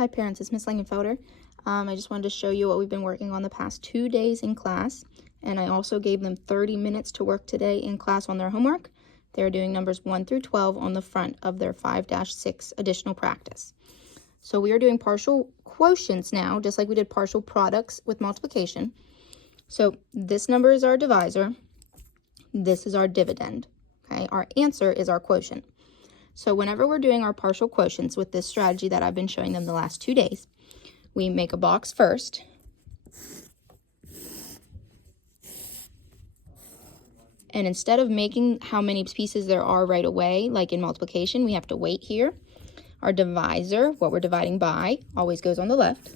Hi parents, it's Miss Langenfelder. I just wanted to show you what we've been working on the past 2 days in class, and I also gave them 30 minutes to work today in class on their homework. They're doing numbers 1 through 12 on the front of their 5-6 additional practice. So we are doing partial quotients now, just like we did partial products with multiplication. So this number is our divisor, this is our dividend, okay? Our answer is our quotient. So whenever we're doing our partial quotients with this strategy that I've been showing them the last 2 days, we make a box first. And instead of making how many pieces there are right away, like in multiplication, we have to wait here. Our divisor, what we're dividing by, always goes on the left.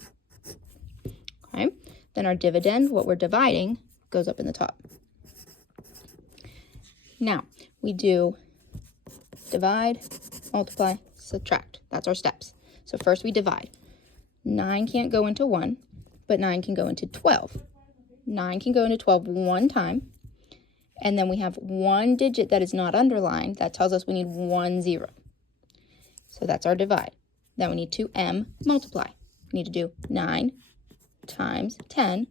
Okay. Then our dividend, what we're dividing, goes up in the top. Now, we do divide, multiply, subtract. That's our steps. So first we divide. 9 can't go into 1, but 9 can go into 12. 9 can go into 12 one time, and then we have one digit that is not underlined. That tells us we need 1 0. So that's our divide. Then we need to multiply. We need to do 9 times 10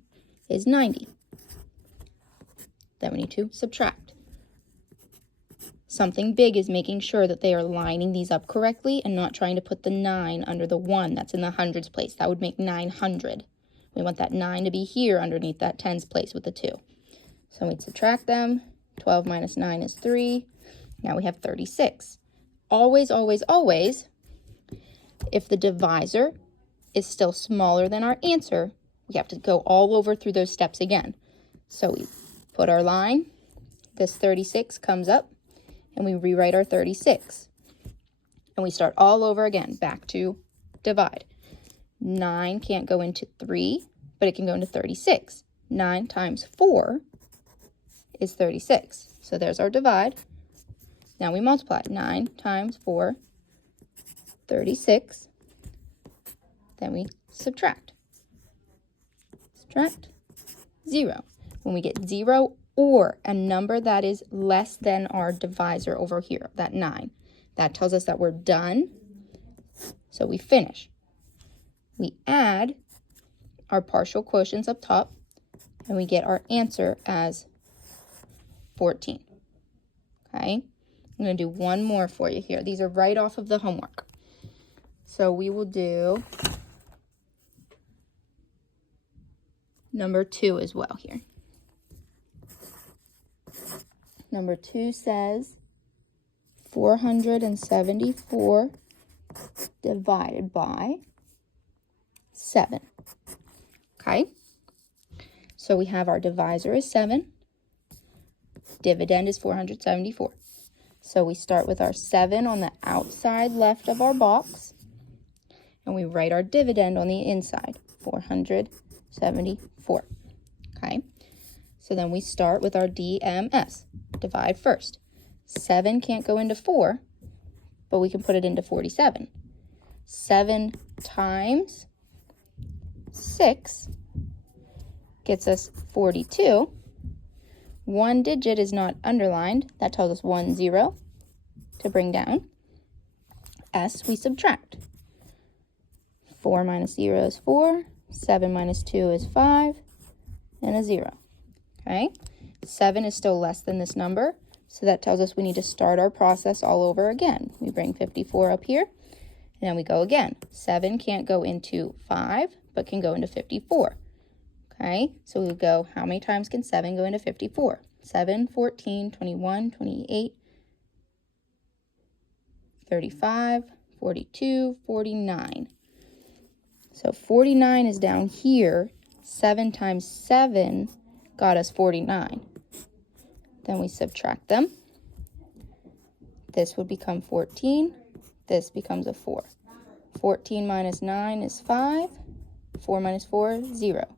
is 90. Then we need to subtract. Something big is making sure that they are lining these up correctly and not trying to put the 9 under the 1 that's in the hundreds place. That would make 900. We want that 9 to be here underneath that tens place with the 2. So we'd subtract them. 12 minus 9 is 3. Now we have 36. Always, always, always, if the divisor is still smaller than our answer, we have to go all over through those steps again. So we put our line. This 36 comes up. And we rewrite our 36. And we start all over again, back to divide. 9 can't go into 3, but it can go into 36. 9 times 4 is 36. So there's our divide. Now we multiply. 9 times 4, 36. Then we subtract. Subtract 0. When we get 0 or a number that is less than our divisor over here, that 9. That tells us that we're done. So we finish. We add our partial quotients up top, and we get our answer as 14. Okay? I'm going to do one more for you here. These are right off of the homework. So we will do number 2 as well here. Number 2 says 474 divided by 7. Okay? So we have our divisor is 7. Dividend is 474. So we start with our 7 on the outside left of our box. And we write our dividend on the inside, 474. Okay? So then we start with our DMS. Divide first. 7 can't go into 4, but we can put it into 47. 7 times 6 gets us 42. One digit is not underlined. That tells us 1 0 to bring down. S we subtract. 4 minus 0 is 4. 7 minus 2 is 5. And a 0. Okay? 7 is still less than this number, so that tells us we need to start our process all over again. We bring 54 up here, and then we go again. 7 can't go into 5, but can go into 54. Okay, so we go, how many times can 7 go into 54? 7, 14, 21, 28, 35, 42, 49. So 49 is down here. 7 times 7 got us 49. Then we subtract them. This would become 14. This becomes a 4. 14 minus 9 is 5. 4 minus 4 is 0.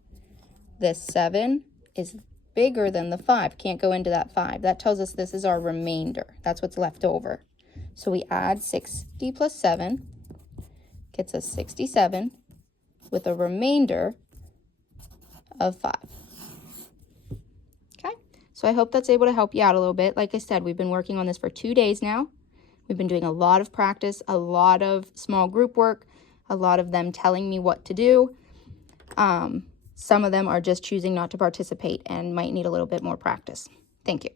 This 7 is bigger than the 5. Can't go into that 5. That tells us this is our remainder. That's what's left over. So we add 60 plus 7. Gets us 67 with a remainder of 5. So I hope that's able to help you out a little bit. Like I said, we've been working on this for 2 days now. We've been doing a lot of practice, a lot of small group work, a lot of them telling me what to do. Some of them are just choosing not to participate and might need a little bit more practice. Thank you.